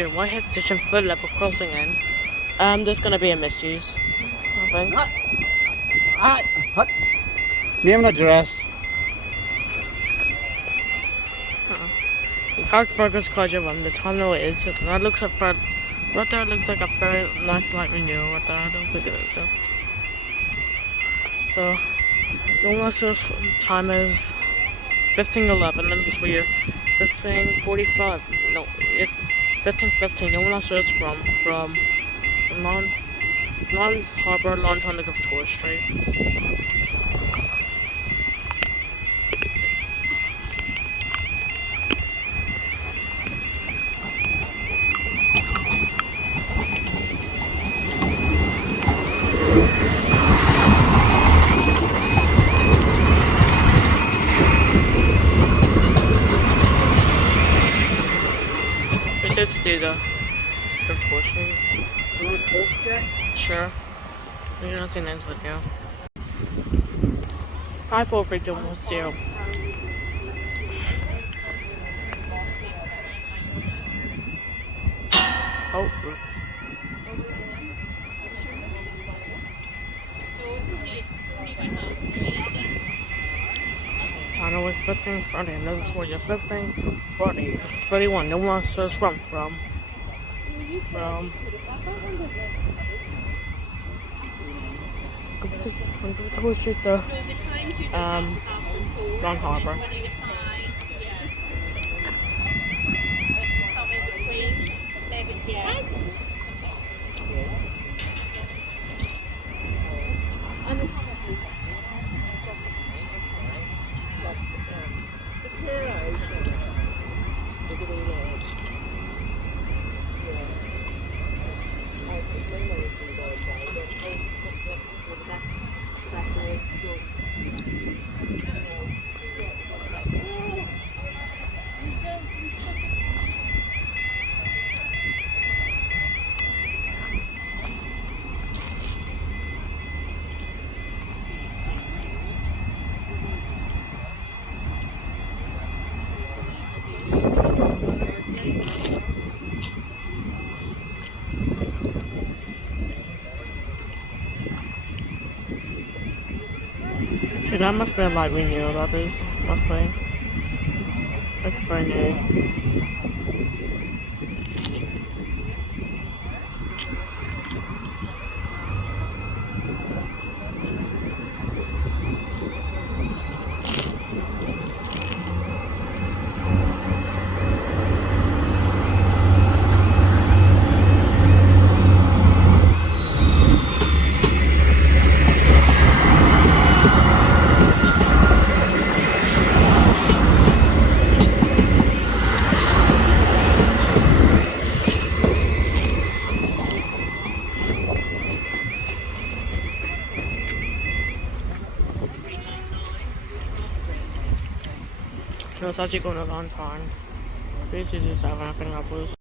here, Whitehead Station foot level crossing in. There's gonna be a misuse, I think. Hut. Name and address. Carrickfergus College One. The tunnel is. That looks like right there looks like a very nice light renewal right there. I don't think it is though. So, normal time is 15:11. This is for your 15:45. No, it's 15:15. No one else is from non-harbor launch on the Victoria Street. We said to do the Victoria Street. You want Coke, Jack? Sure. You're not seeing this video. 5, 4, 3, 2, 1, 0. Oh, oops. Tunnel was 15:40, and this is where you're 15:40, 31. No one says from. Go to the Long Harbor. Yeah, that must be a light renewal, that is. Must be. It's very new. No, it's actually going a long time. 367, I think I was.